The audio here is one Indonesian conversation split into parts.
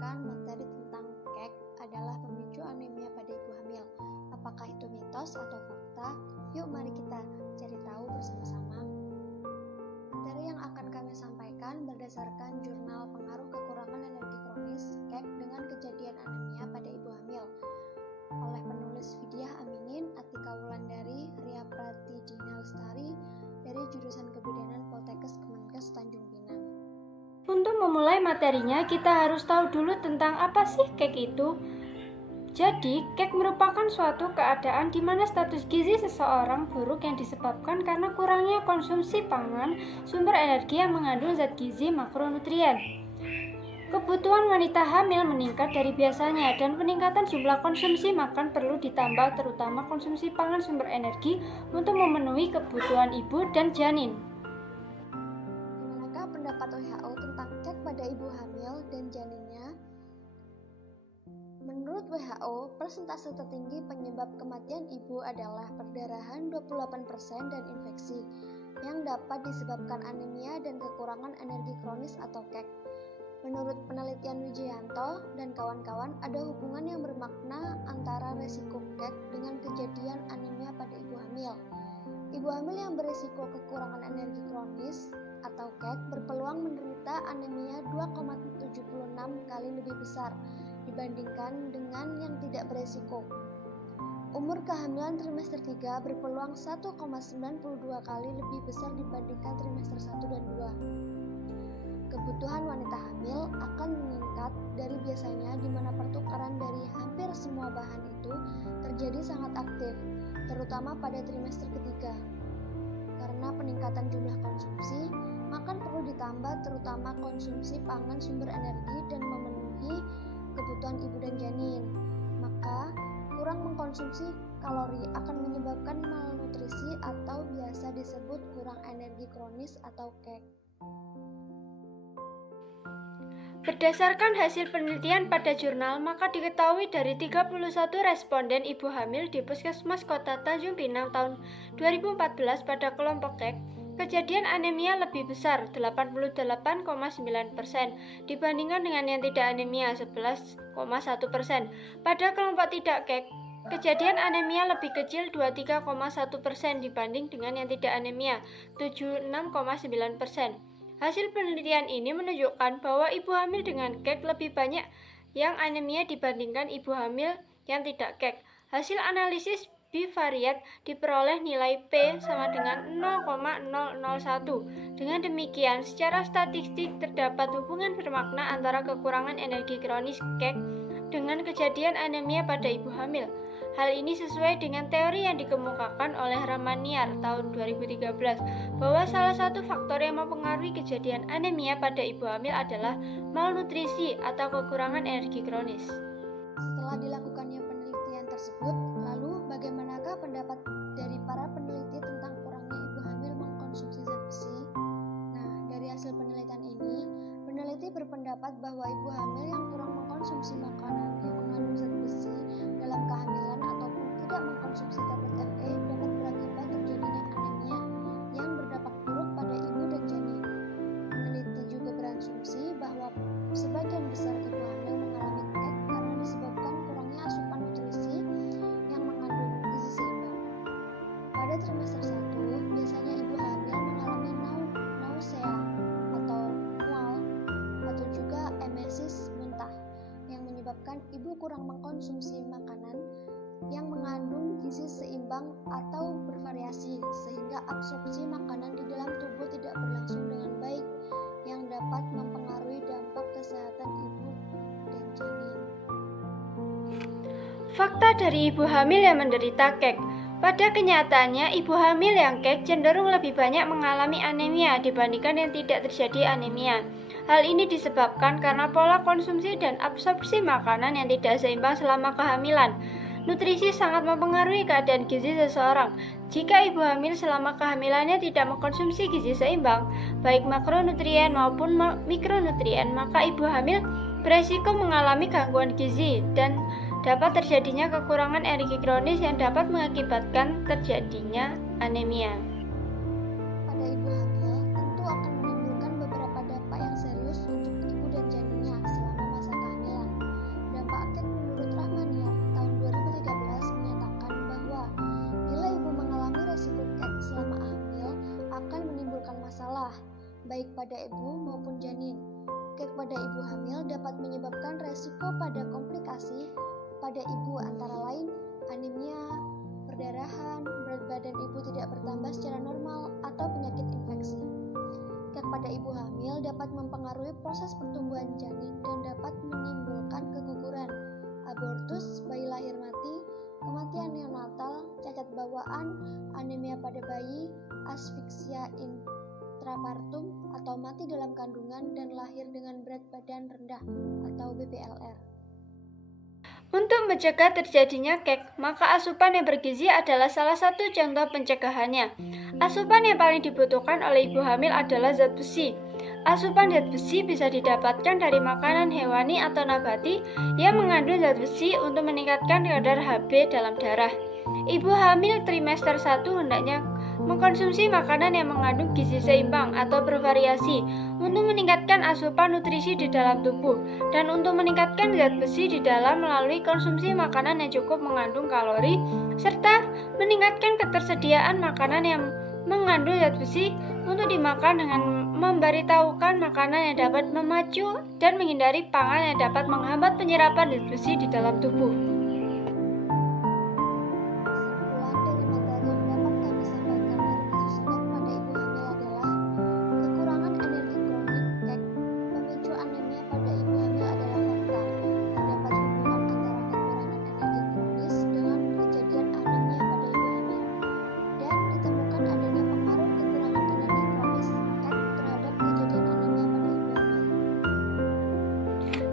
mengatakan materi tentang kek adalah pemicu anemia pada ibu hamil. Apakah itu mitos atau fakta? Yuk mari kita cari tahu bersama-sama. Materi yang akan kami sampaikan berdasarkan jurnal pengaruh kekurangan energi kronis kek dengan kejadian anemia pada ibu hamil oleh penulis Vidya Aminin, Atika Wulandari, Ria Pratidina Lestari dari jurusan Kebidanan Poltekkes Kemenkes Tanjung Pinang. Untuk memulai materinya, kita harus tahu dulu tentang apa sih kek itu. Jadi, kek merupakan suatu keadaan di mana status gizi seseorang buruk yang disebabkan karena kurangnya konsumsi pangan, sumber energi yang mengandung zat gizi makronutrien. Kebutuhan wanita hamil meningkat dari biasanya dan peningkatan jumlah konsumsi makan perlu ditambah, terutama konsumsi pangan sumber energi untuk memenuhi kebutuhan ibu dan janin. Bagaimanakah pendapat WHO tentang kek pada ibu hamil dan janinnya? Menurut WHO, persentase tertinggi penyebab kematian ibu adalah perdarahan 28% dan infeksi yang dapat disebabkan anemia dan kekurangan energi kronis atau kek. Menurut penelitian Wijayanto dan kawan-kawan, ada hubungan yang bermakna antara resiko kek dengan kejadian anemia pada ibu hamil. Ibu hamil yang berisiko kekurangan energi kronis atau kek berpeluang menderita anemia 2,76 kali lebih besar dibandingkan dengan yang tidak berisiko. Umur kehamilan trimester 3 berpeluang 1,92 kali lebih besar dibandingkan trimester 1 dan 2. Kebutuhan wanita hamil akan meningkat dari biasanya di mana pertukaran dari hampir semua bahan itu terjadi sangat aktif, terutama pada trimester ketiga. Karena peningkatan jumlah konsumsi, makan perlu ditambah terutama konsumsi pangan sumber energi dan memenuhi kebutuhan ibu dan janin. Maka, kurang mengkonsumsi kalori akan menyebabkan malnutrisi atau biasa disebut kurang energi kronis atau kek. Berdasarkan hasil penelitian pada jurnal, maka diketahui dari 31 responden ibu hamil di Puskesmas Kota Tanjung Pinang tahun 2014 pada kelompok kek, kejadian anemia lebih besar 88,9% dibandingkan dengan yang tidak anemia 11,1%. Pada kelompok tidak kek, kejadian anemia lebih kecil 23,1% dibanding dengan yang tidak anemia 76,9%. Hasil penelitian ini menunjukkan bahwa ibu hamil dengan kek lebih banyak yang anemia dibandingkan ibu hamil yang tidak kek. Hasil analisis bivariat diperoleh nilai P sama dengan 0,001. Dengan demikian, secara statistik terdapat hubungan bermakna antara kekurangan energi kronis kek dengan kejadian anemia pada ibu hamil. Hal ini sesuai dengan teori yang dikemukakan oleh Ramaniar tahun 2013 bahwa salah satu faktor yang mempengaruhi kejadian anemia pada ibu hamil adalah malnutrisi atau kekurangan energi kronis. Setelah dilakukannya penelitian tersebut, lalu bagaimanakah pendapat dari para peneliti tentang kurangnya ibu hamil mengkonsumsi zat besi? Nah, dari hasil penelitian ini, peneliti berpendapat bahwa ibu hamil yang kurang mengkonsumsi makanan yang mengandung zat besi dalam kehamilan ataupun tidak mengkonsumsi tablet Fe dapat berakibat terjadinya anemia yang berdampak buruk pada ibu dan janin. Peneliti juga berasumsi bahwa sebagian besar ibu hamil mengalami kek karena disebabkan kurangnya asupan nutrisi yang mengandung gizi seimbang. Pada trimester 1, biasanya ibu hamil mengalami nausea atau mual atau juga emesis muntah yang menyebabkan ibu kurang mengkonsumsi makanan yang mengandung gizi seimbang atau bervariasi sehingga absorpsi makanan di dalam tubuh tidak berlangsung dengan baik yang dapat mempengaruhi dampak kesehatan ibu dan janin. Fakta dari ibu hamil yang menderita kek. Pada kenyataannya, ibu hamil yang kek cenderung lebih banyak mengalami anemia dibandingkan yang tidak terjadi anemia. Hal ini disebabkan karena pola konsumsi dan absorpsi makanan yang tidak seimbang selama kehamilan. Nutrisi sangat mempengaruhi keadaan gizi seseorang. Jika ibu hamil selama kehamilannya tidak mengkonsumsi gizi seimbang, baik makronutrien maupun mikronutrien, maka ibu hamil beresiko mengalami gangguan gizi dan dapat terjadinya kekurangan energi kronis yang dapat mengakibatkan terjadinya anemia. Pada ibu hamil tentu akan menimbulkan beberapa dampak yang serius untuk ibu dan janinnya selama masa kehamilan. bermasalah, baik pada ibu maupun janin. Kek pada ibu hamil dapat menyebabkan resiko pada komplikasi pada ibu antara lain anemia, perdarahan, berat badan ibu tidak bertambah secara normal, atau penyakit infeksi. Kek pada ibu hamil dapat mempengaruhi proses pertumbuhan janin dan dapat menimbulkan keguguran, abortus, bayi lahir mati, kematian neonatal, cacat bawaan, anemia pada bayi, asfiksia intrapartum atau mati dalam kandungan, dan lahir dengan berat badan rendah atau BBLR. Untuk mencegah terjadinya kek, maka asupan yang bergizi adalah salah satu contoh pencegahannya. Asupan yang paling dibutuhkan oleh ibu hamil adalah zat besi. Asupan zat besi bisa didapatkan dari makanan hewani atau nabati yang mengandung zat besi untuk meningkatkan kadar Hb dalam darah. Ibu hamil trimester 1 hendaknya mengkonsumsi makanan yang mengandung gizi seimbang atau bervariasi untuk meningkatkan asupan nutrisi di dalam tubuh dan untuk meningkatkan zat besi di dalam melalui konsumsi makanan yang cukup mengandung kalori serta meningkatkan ketersediaan makanan yang mengandung zat besi untuk dimakan dengan memberitahukan makanan yang dapat memacu dan menghindari pangan yang dapat menghambat penyerapan zat besi di dalam tubuh.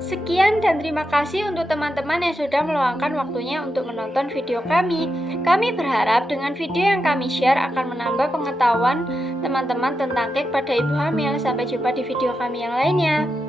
Sekian dan terima kasih untuk teman-teman yang sudah meluangkan waktunya untuk menonton video kami. Kami berharap dengan video yang kami share akan menambah pengetahuan teman-teman tentang kek pada ibu hamil. Sampai jumpa di video kami yang lainnya.